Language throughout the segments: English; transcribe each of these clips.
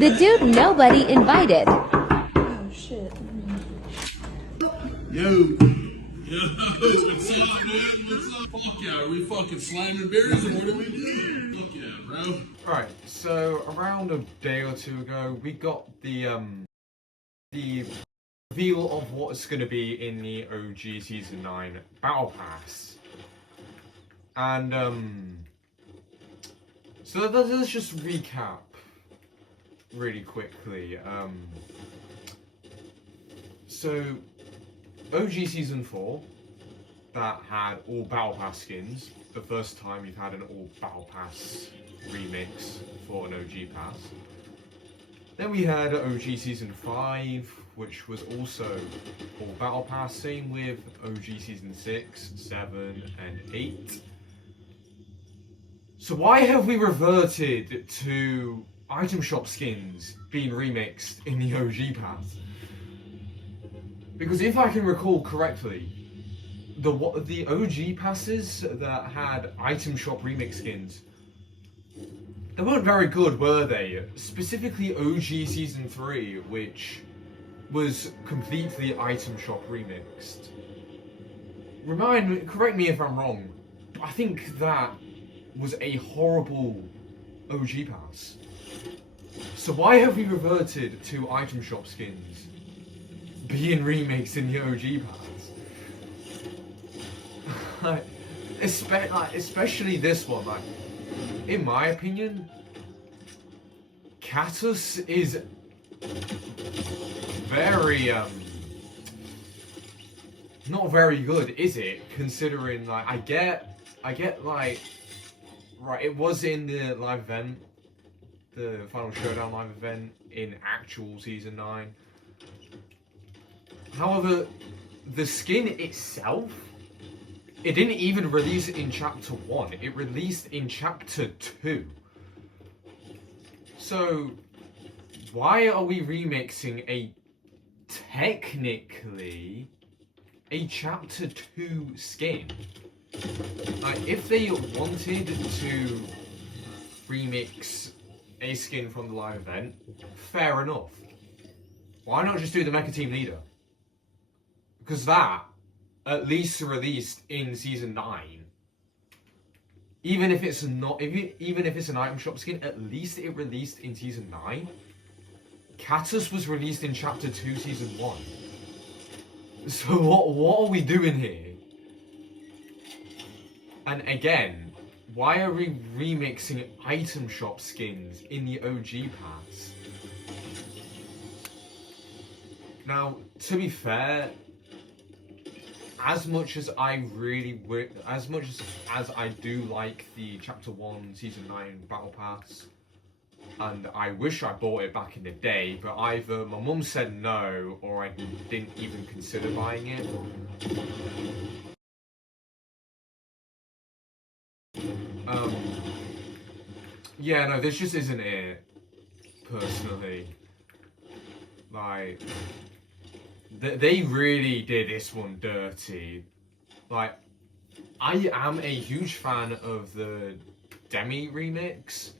The dude nobody invited. Oh shit. Yo, what's up, man? What's up? Fuck yeah, are we fucking slamming beers or what are we doing? Fuck yeah, bro. Right, so around a day or two ago, we got the reveal of what's going to be in the OG Season 9 Battle Pass. And, so let's just recap really quickly. So, OG Season 4, that had all Battle Pass skins. The first time you've had an all Battle Pass remix for an OG pass. Then we had OG Season 5, which was also all Battle Pass. Same with OG Season 6, 7, and 8. So why have we reverted to item shop skins being remixed in the OG pass? Because if I can recall correctly, the OG passes that had item shop remix skins, they weren't very good, were they? Specifically OG Season 3, which was completely item shop remixed. Correct me if I'm wrong, but I think that was a horrible OG pass. So why have we reverted to item shop skins being remixed in the OG pass? Especially this one, in my opinion, Catus is very, not very good, is it? Considering, I get, right, it was in the live event, the Final Showdown live event in actual Season 9. However, the skin itself, it didn't even release in Chapter 1, it released in Chapter 2. So, why are we remixing technically a Chapter 2 skin? If they wanted to remix a skin from the live event, fair enough. Why not just do the Mecha Team Leader? Because that at least released in Season 9. Even if it's not, even if it's an item shop skin, at least it released in Season 9. Catus was released in Chapter 2, Season 1. So what are we doing here? And again, why are we remixing item shop skins in the OG pass? Now, to be fair, as much as I do like the Chapter 1 Season 9 Battle Pass, and I wish I bought it back in the day, but either my mum said no, or I didn't even consider buying it. Yeah, no, this just isn't it, personally. They really did this one dirty. I am a huge fan of the Demi remix,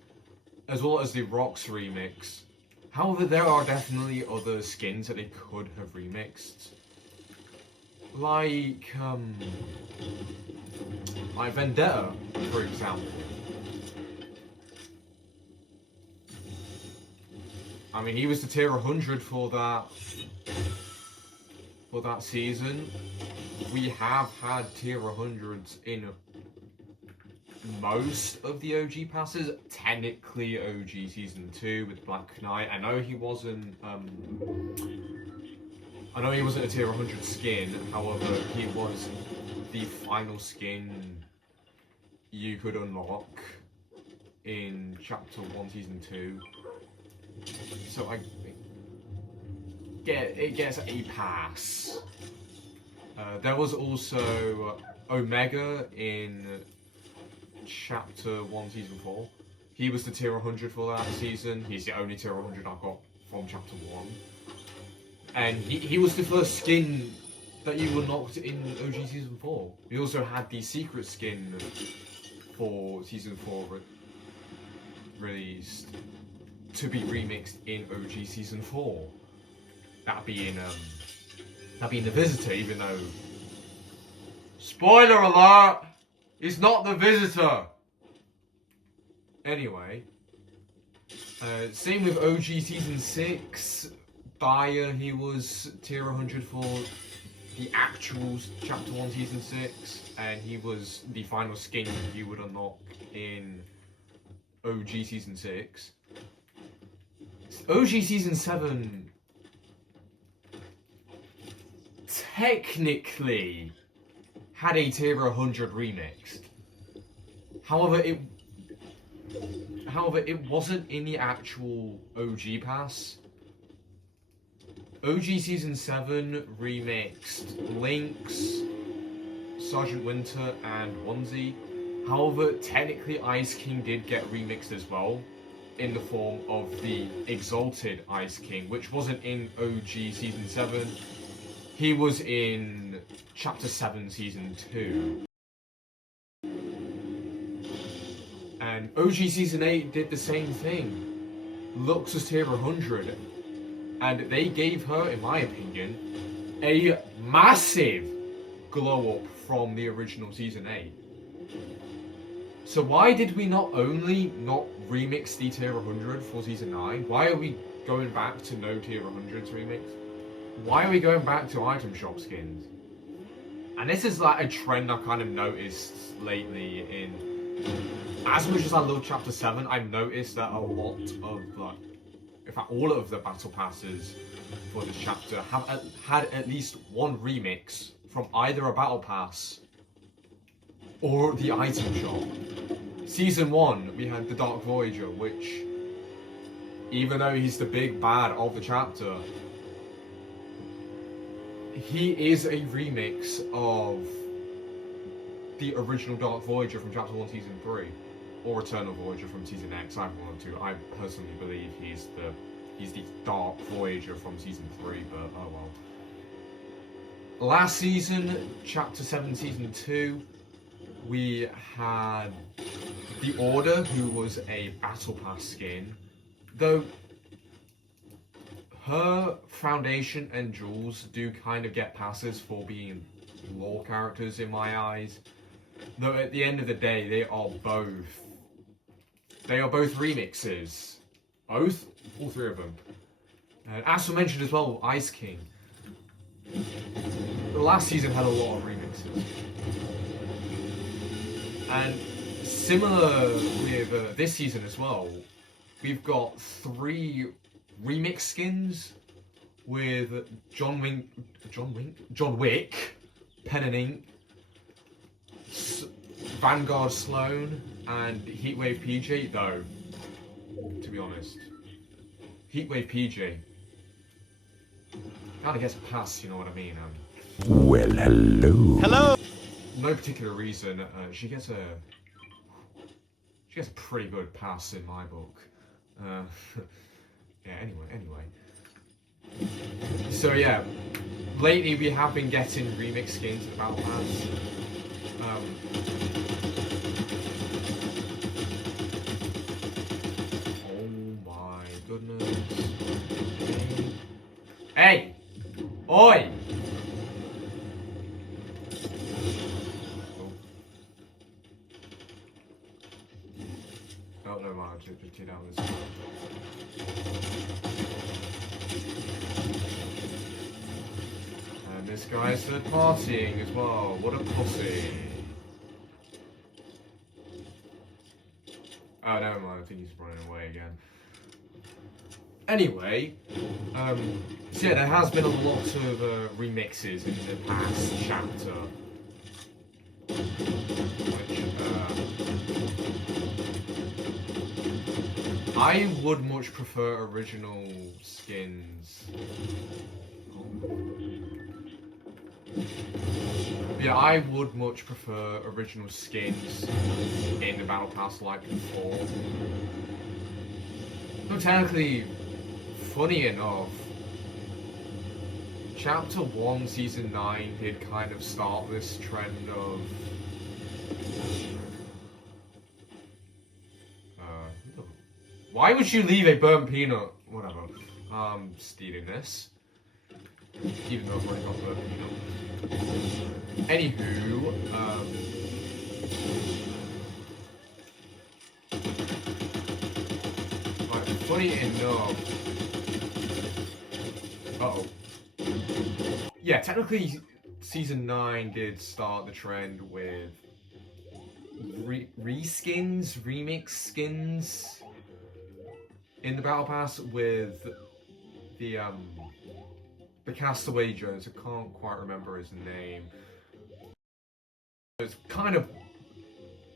as well as the Rox remix. However, there are definitely other skins that they could have remixed. Like Vendetta, for example. I mean, he was the tier 100 for that season. We have had tier 100s in most of the OG passes. Technically OG Season 2 with Black Knight. I know he wasn't a tier 100 skin, however, he was the final skin you could unlock in Chapter 1 Season 2. So it gets a pass. There was also Omega in Chapter 1 Season 4. He was the tier 100 for that season. He's the only tier 100 I got from Chapter 1. And he was the first skin that you unlocked in OG Season 4. We also had the secret skin for Season 4 released. to be remixed in OG Season 4. That being the Visitor, even though... Spoiler alert! It's not the Visitor! Anyway. Same with OG Season 6. Dyer, he was tier 100 for the actual Chapter 1 Season 6. And he was the final skin you would unlock in OG Season 6. OG Season 7... technically had a tier 100 remixed. However, it wasn't in the actual OG pass. OG Season 7 remixed Lynx, Sergeant Winter, and Onesie. However, technically Ice King did get remixed as well, in the form of the Exalted Ice King, which wasn't in OG Season 7. He was in Chapter 7 Season 2. And OG Season 8 did the same thing. Lux was tier 100. And they gave her, in my opinion, a massive glow up from the original Season 8. So why did we not only not remix the tier 100 for Season 9? Why are we going back to no tier 100s remix? Why are we going back to item shop skins? And this is like a trend I've kind of noticed lately in... As much as I love Chapter 7, I've noticed that a lot of, like, in fact all of the battle passes for this chapter have had at least one remix from either a battle pass or the item shop. Season 1, we had the Dark Voyager, which, even though he's the big bad of the chapter, he is a remix of the original Dark Voyager from Chapter 1 Season 3, or Eternal Voyager from Season X, either one or two. I personally believe he's the Dark Voyager from Season 3, but oh well. Last season, Chapter 7 Season 2, we had the Order, who was a Battle Pass skin, though her Foundation and Jules do kind of get passes for being lore characters in my eyes. Though at the end of the day, they are both remixes. Both? All three of them. As we mentioned as well, Ice King. The last season had a lot of remixes. And similar with this season as well, we've got 3 remix skins with John Wick, Pen and Ink, Vanguard Sloan, and Heatwave PJ, though, to be honest. Heatwave PJ kinda gets a pass, you know what I mean? Well, hello. Hello! No particular reason, she gets a pretty good pass in my book. Yeah, anyway. So yeah, lately we have been getting remix skins in the Battle Pass. Oh my goodness. Hey! Oi! Oh, no, I took 2 down this. And this guy's third partying as well. What a pussy. Oh, never mind. I think he's running away again. Anyway, so yeah, there has been a lot of remixes in the past chapter. Which, I would much prefer original skins. Yeah, I would much prefer original skins in the Battle Pass like before. But technically, funny enough, Chapter 1 Season 9 did kind of start this trend of Why would you leave a burnt peanut? Whatever. Stealing this. Even though I've already got burnt peanut. Anywho, like, funny enough. Uh-oh. Yeah, technically, Season 9 did start the trend with reskins, remix skins in the Battle Pass with the Castaway Jones. I can't quite remember his name. It's kind of,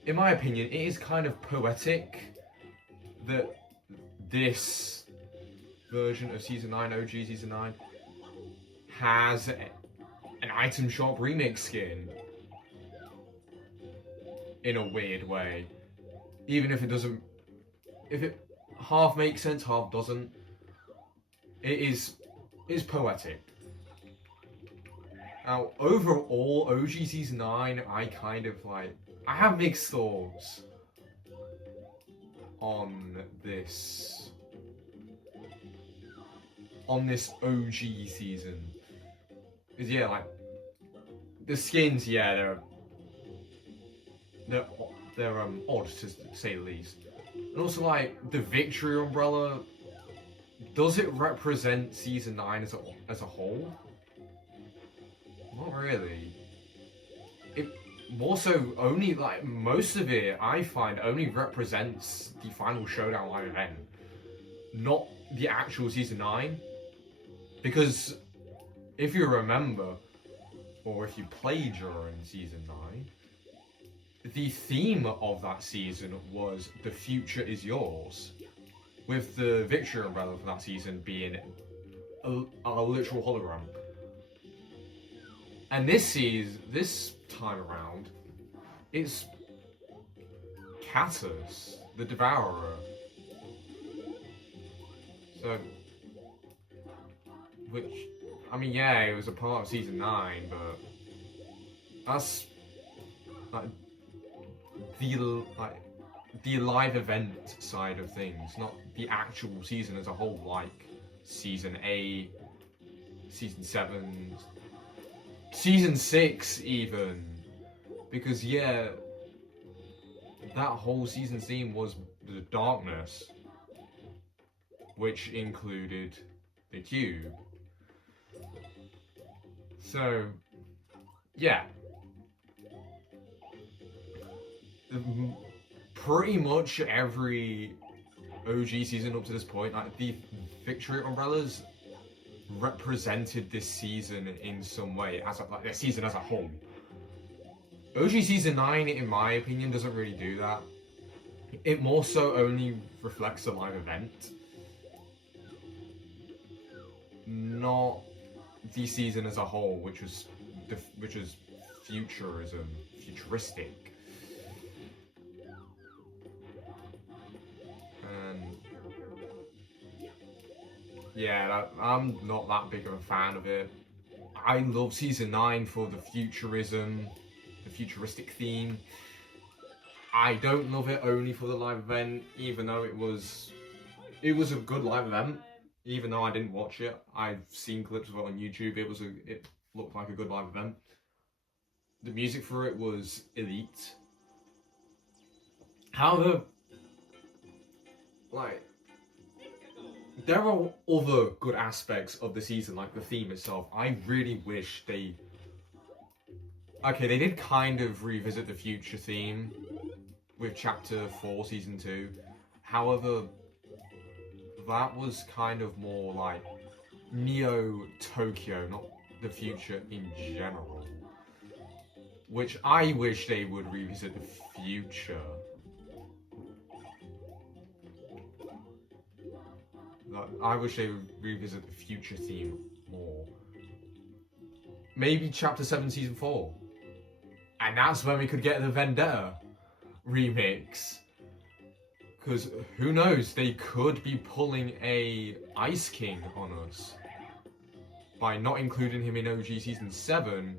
in my opinion, it is kind of poetic that this version of Season 9, OG Season 9, has an item shop remix skin in a weird way. Even if it doesn't, if it half makes sense, half doesn't, it is poetic. Now, overall, OG Season 9, I kind of like, I have mixed thoughts on this OG season. Cause yeah, like, the skins, yeah, they're odd to say the least. And also, like, the Victory umbrella, does it represent Season 9 as a whole? Not really. It more so only, like, most of it, I find, only represents the Final Showdown live event, not the actual Season 9. Because, if you remember, or if you played during Season 9, the theme of that season was "The future is yours," with the Victory umbrella for that season being a literal hologram. And this time around, it's Katus, the Devourer. So, which, I mean, yeah, it was a part of Season 9, but that's like the live event side of things, not the actual season as a whole, like Season 8, Season 7, Season 6 even. Because yeah, that whole season theme was the darkness, which included the cube. So, yeah. Pretty much every OG season up to this point, like the Victory umbrellas represented this season in some way, as like the season as a whole. OG Season 9, in my opinion, doesn't really do that. It more so only reflects the live event, not the season as a whole, which was futuristic. And yeah, I'm not that big of a fan of it. I love Season 9 for the futurism, the futuristic theme. I don't love it only for the live event, even though it was a good live event. Even though I didn't watch it, I've seen clips of it on YouTube. It looked like a good live event. The music for it was elite. However, like, there are other good aspects of the season, like the theme itself. I really wish they did kind of revisit the future theme with Chapter 4, Season 2. However, that was kind of more like Neo Tokyo, not the future in general. Which I wish they would revisit the future. I wish they would revisit the future theme more. Maybe Chapter 7, Season 4. And that's when we could get the Vendetta remix. Because who knows, they could be pulling a Ice King on us by not including him in OG Season 7,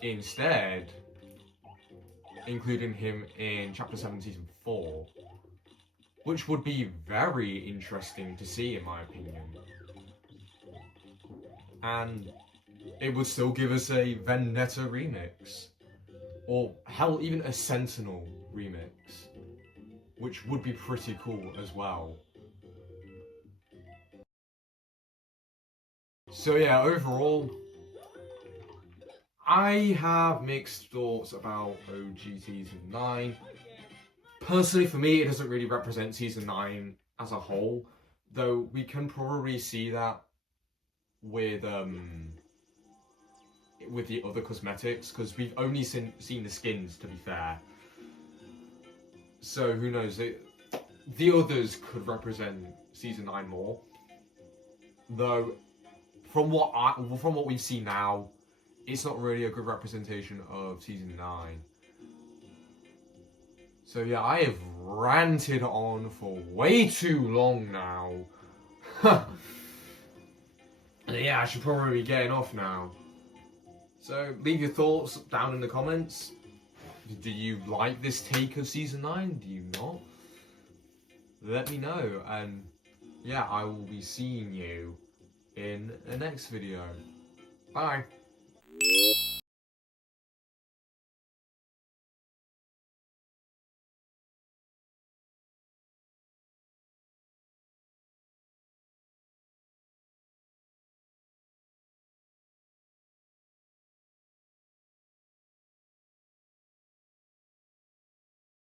instead including him in Chapter 7 Season 4. which would be very interesting to see in my opinion. And it would still give us a Vendetta remix, or hell, even a Sentinel remix, which would be pretty cool as well. So yeah, overall, I have mixed thoughts about OG Season 9. Personally, for me, it doesn't really represent Season 9 as a whole, though we can probably see that with the other cosmetics, because we've only seen the skins, to be fair. So who knows, the others could represent Season 9 more. Though, from what we see now, it's not really a good representation of Season 9. So yeah, I have ranted on for way too long now. Yeah, I should probably be getting off now. So leave your thoughts down in the comments. Do you like this take of Season 9? Do you not? Let me know, and yeah, I will be seeing you in the next video. Bye!